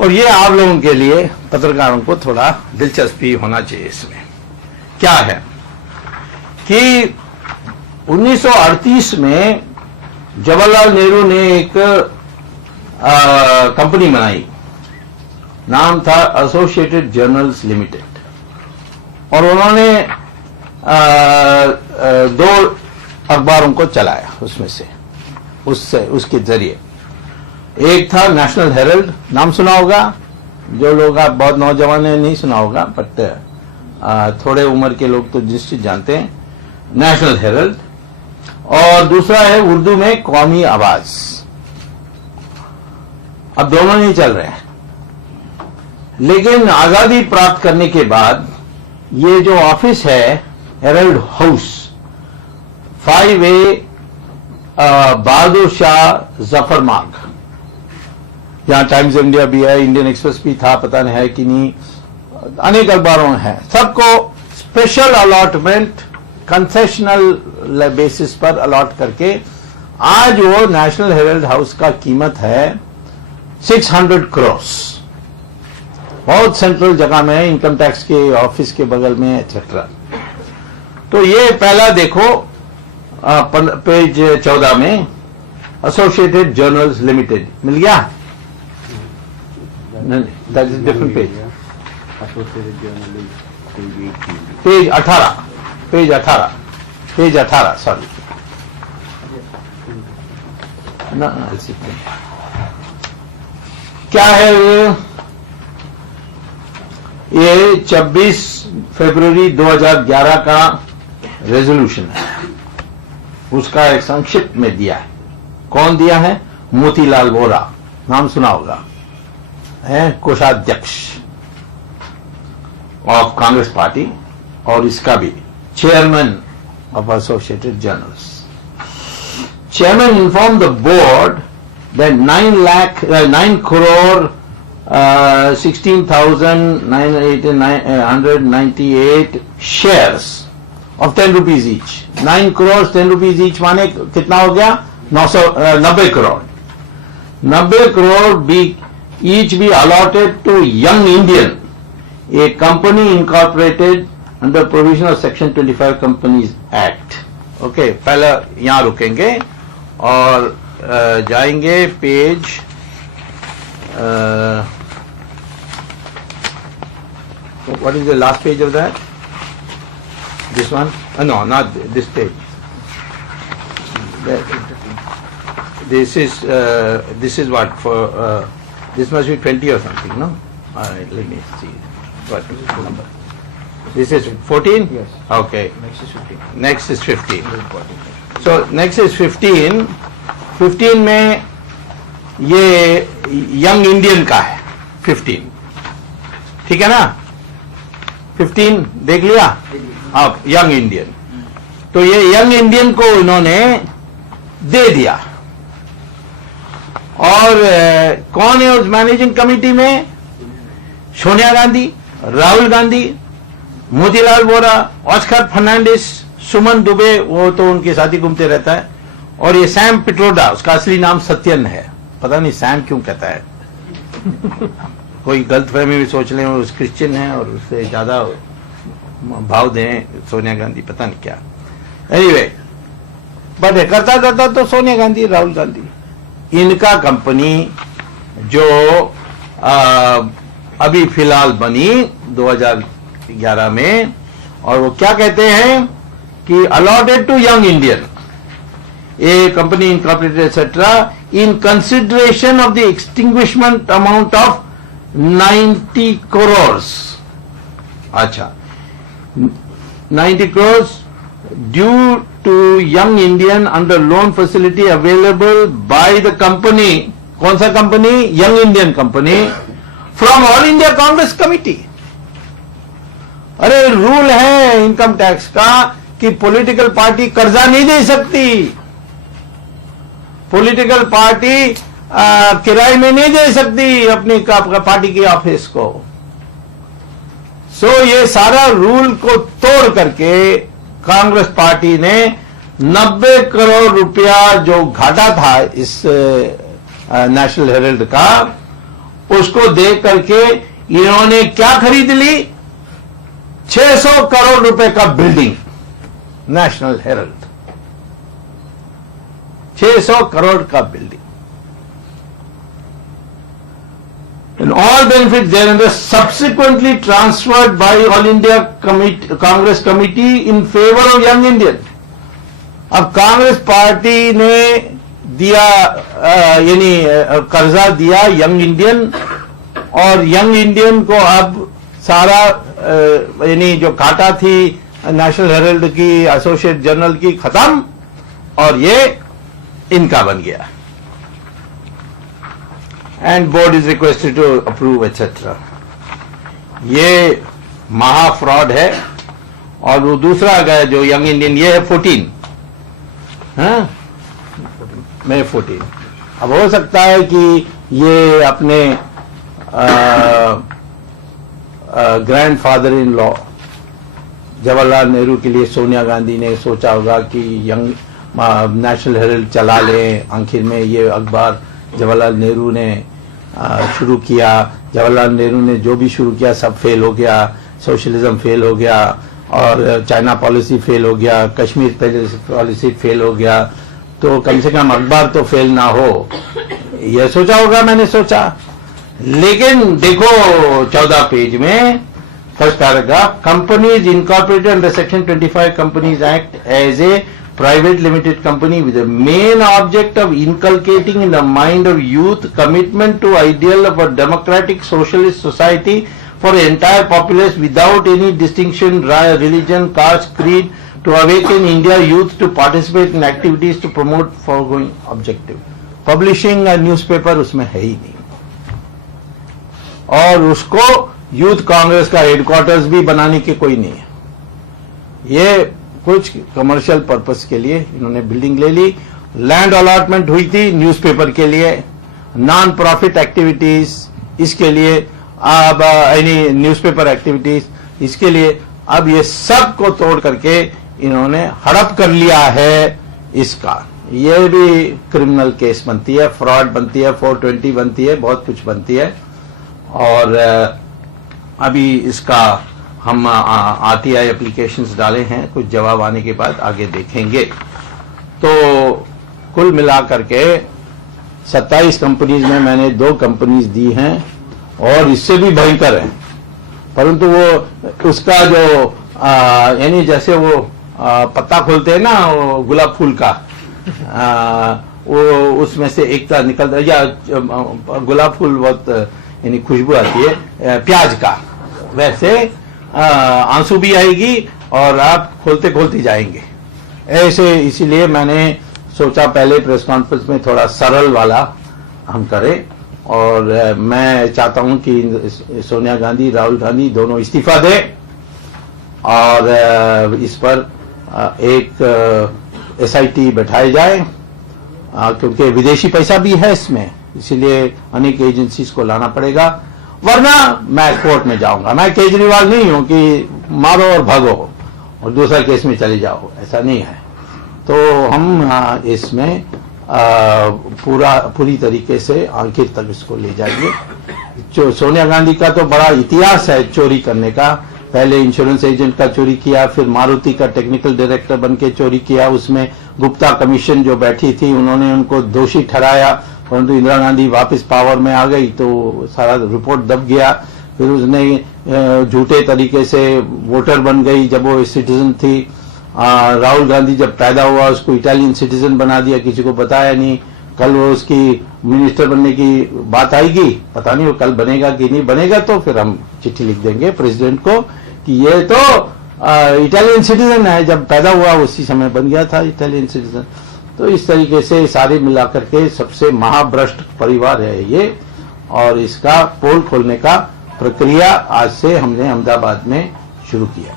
और ये आप लोगों के लिए पत्रकारों को थोड़ा दिलचस्पी होना चाहिए। इसमें क्या है कि 1938 में जवाहरलाल नेहरू ने एक कंपनी बनाई, नाम था एसोसिएटेड जर्नल्स लिमिटेड, और उन्होंने दो अखबारों को चलाया उसमें से, उसके जरिए। एक था नेशनल हेरल्ड, नाम सुना होगा, जो लोग आप बहुत नौजवान ने नहीं सुना होगा, बट थोड़े उम्र के लोग तो निश्चित जानते हैं, नेशनल हेरल्ड। और दूसरा है उर्दू में कौमी आवाज। अब दोनों नहीं चल रहे हैं, लेकिन आजादी प्राप्त करने के बाद ये जो ऑफिस है Herald house, 5A Bahadur Shah Zafar मार्ग, यहां टाइम्स इंडिया भी है, इंडियन एक्सप्रेस भी था, पता नहीं है कि नहीं, अनेक अखबारों में है। सबको स्पेशल अलॉटमेंट कंसेशनल बेसिस पर अलॉट करके आज वो नेशनल हेरल्ड हाउस का कीमत है 600 करोड़। बहुत सेंट्रल जगह में, इनकम टैक्स के ऑफिस के बगल में, एक्सेट्रा। तो ये पहला देखो पेज 14 में, एसोसिएटेड जर्नल्स लिमिटेड, मिल गया? That is different page, page 18 sorry ना, क्या है ये 26 फरवरी 2011 का रेजोल्यूशन है, उसका एक संक्षिप्त में दिया है। कौन दिया है? मोतीलाल वोरा, नाम सुना होगा, है कोषाध्यक्ष ऑफ कांग्रेस पार्टी, और इसका भी chairman of associated journals. Chairman inform the board that 9 crore 16,998 shares of 10 rupees each. 9 crores 10 rupees each माने कितना हो गया? 90 crore. 90 crore be each be allotted to Young Indian, a company incorporated under provision of Section 25 Companies Act. Okay, पहले यहाँ रुकेंगे और जाएंगे page what is the last page of that? This one? No, not this page. This is what for? This must be 20 or something, no? All right, let me see. What number? This is 14? Yes. Okay. Next is 15. Next is 15. So next is 15. 15 में ये young Indian का है 15, ठीक है ना? 15 देख लिया आप, यंग इंडियन। तो ये यंग इंडियन को इन्होंने दे दिया। और कौन है उस मैनेजिंग कमेटी में? सोनिया गांधी, राहुल गांधी, मोतीलाल वोरा, ऑस्कर फर्नांडिस, सुमन दुबे, वो तो उनके साथ ही घूमते रहता है, और ये सैम पिट्रोडा, उसका असली नाम सत्यन है, पता नहीं सैम क्यों कहता है। कोई गलतफहमी भी सोच लें उस क्रिश्चियन है और उससे ज्यादा भाव दें सोनिया गांधी, पता नहीं क्या। एनीवे, बट करता तो सोनिया गांधी, राहुल गांधी, इनका कंपनी जो अभी फिलहाल बनी 2011 में, और वो क्या कहते हैं कि allotted to Young Indian, a company incorporated etc. in consideration of the extinguishment amount of 90 crores. अच्छा, 90 crores due to Young Indian under loan facility available by the company. कौन सा company? Young Indian company from All India Congress Committee. अरे rule है income tax का कि political party कर्जा नहीं दे सकती, पॉलिटिकल पार्टी किराए में नहीं दे सकती अपनी पार्टी की ऑफिस को। सो ये सारा रूल को तोड़ करके कांग्रेस पार्टी ने 90 करोड़ रुपया जो घाटा था इस नेशनल हेरल्ड का, उसको देख करके इन्होंने क्या खरीद ली? 600 करोड़ रुपए का बिल्डिंग, नेशनल हेराल्ड, 600 करोड़ का building. And all benefits therein subsequently transferred by All India Congress Committee in favor of Young Indian. अब कांग्रेस पार्टी ने दिया यानी कर्जा दिया यंग इंडियन, और यंग इंडियन को अब सारा यानी जो घाटा थी नेशनल हेराल्ड की, एसोसिएट जर्नल की, खत्म, और ये इनका बन गया। And board is requested to approve etcetera. ये महा फ्रॉड है। और वो दूसरा गया जो यंग इंडियन, ये है 14, हाँ, May 14। अब हो सकता है कि ये अपने grandfather in law Jawaharlal Nehru के लिए सोनिया गांधी ने सोचा होगा कि यंग नेशनल हेराल्ड चला लें। आखिर में ये अखबार जवाहरलाल नेहरू ने शुरू किया। जवाहरलाल नेहरू ने जो भी शुरू किया सब फेल हो गया। सोशलिज्म फेल हो गया, और चाइना पॉलिसी फेल हो गया, कश्मीर पॉलिसी फेल हो गया, तो कम से कम अखबार तो फेल ना हो, यह सोचा होगा, मैंने सोचा। लेकिन देखो 14 पेज में first paragraph, companies incorporated under section 25 companies act as a private limited company with the main object of inculcating in the mind of youth commitment to ideal of a democratic socialist society for the entire populace without any distinction, religion, caste, creed, to awaken India youth to participate in activities to promote foregoing objective. Publishing a newspaper उसमें है ही नहीं, और उसको youth Congress का headquarters भी बनाने के कोई नहीं है। ये कुछ कमर्शियल पर्पस के लिए इन्होंने बिल्डिंग ले ली। लैंड अलॉटमेंट हुई थी न्यूज़पेपर के लिए, नॉन प्रॉफिट एक्टिविटीज इसके लिए, अब यानी न्यूज़पेपर एक्टिविटीज इसके लिए, अब ये सब को तोड़ करके इन्होंने हड़प कर लिया है इसका। ये भी क्रिमिनल केस बनती है, फ्रॉड बनती है, 420 बनती है, बहुत कुछ बनती है। और अभी इसका हम आरटीआई एप्लीकेशंस डाले हैं, कुछ जवाब आने के बाद आगे देखेंगे। तो कुल मिलाकर के 27 कंपनीज में मैंने 2 कंपनीज दी हैं, और इससे भी भयंकर है। परंतु वो उसका जो यानी जैसे वो पत्ता खोलते हैं ना, वो गुलाब फूल का, वो उसमें से एक का निकलता, या गुलाब फूल बहुत यानी खुशबू आती है प्याज का, वैसे आंसू भी आएगी और आप खोलते खोलते जाएंगे ऐसे। इसीलिए मैंने सोचा पहले प्रेस कॉन्फ्रेंस में थोड़ा सरल वाला हम करें, और मैं चाहता हूं कि सोनिया गांधी, राहुल गांधी दोनों इस्तीफा दें, और इस पर एक एसआईटी बैठाई जाए, क्योंकि विदेशी पैसा भी है इसमें, इसीलिए अनेक एजेंसीज को लाना पड़ेगा, वरना मैं कोर्ट में जाऊंगा। मैं केजरीवाल नहीं हूं कि मारो और भागो और दूसरा केस में चले जाओ, ऐसा नहीं है। तो हम इसमें पूरी तरीके से आखिर तक इसको ले जाएंगे। जो सोनिया गांधी का तो बड़ा इतिहास है चोरी करने का। पहले इंश्योरेंस एजेंट का चोरी किया, फिर मारुति का टेक्निकल डायरेक्टर बन के चोरी किया। उसमें गुप्ता कमीशन जो बैठी थी उन्होंने उनको दोषी ठहराया, परंतु इंदिरा गांधी वापस पावर में आ गई तो सारा रिपोर्ट दब गया। फिर उसने झूठे तरीके से वोटर बन गई जब वो सिटीजन थी। राहुल गांधी जब पैदा हुआ उसको इटालियन सिटीजन बना दिया, किसी को बताया नहीं। कल वो उसकी मिनिस्टर बनने की बात आएगी, पता नहीं वो कल बनेगा कि नहीं बनेगा, तो फिर हम चिट्ठी लिख देंगे प्रेसिडेंट को कि ये तो इटालियन सिटीजन है, जब पैदा हुआ उसी समय बन गया था इटालियन सिटीजन। तो इस तरीके से सारे मिलाकर के सबसे महाभ्रष्ट परिवार है ये, और इसका पोल खोलने का प्रक्रिया आज से हमने अहमदाबाद में शुरू किया।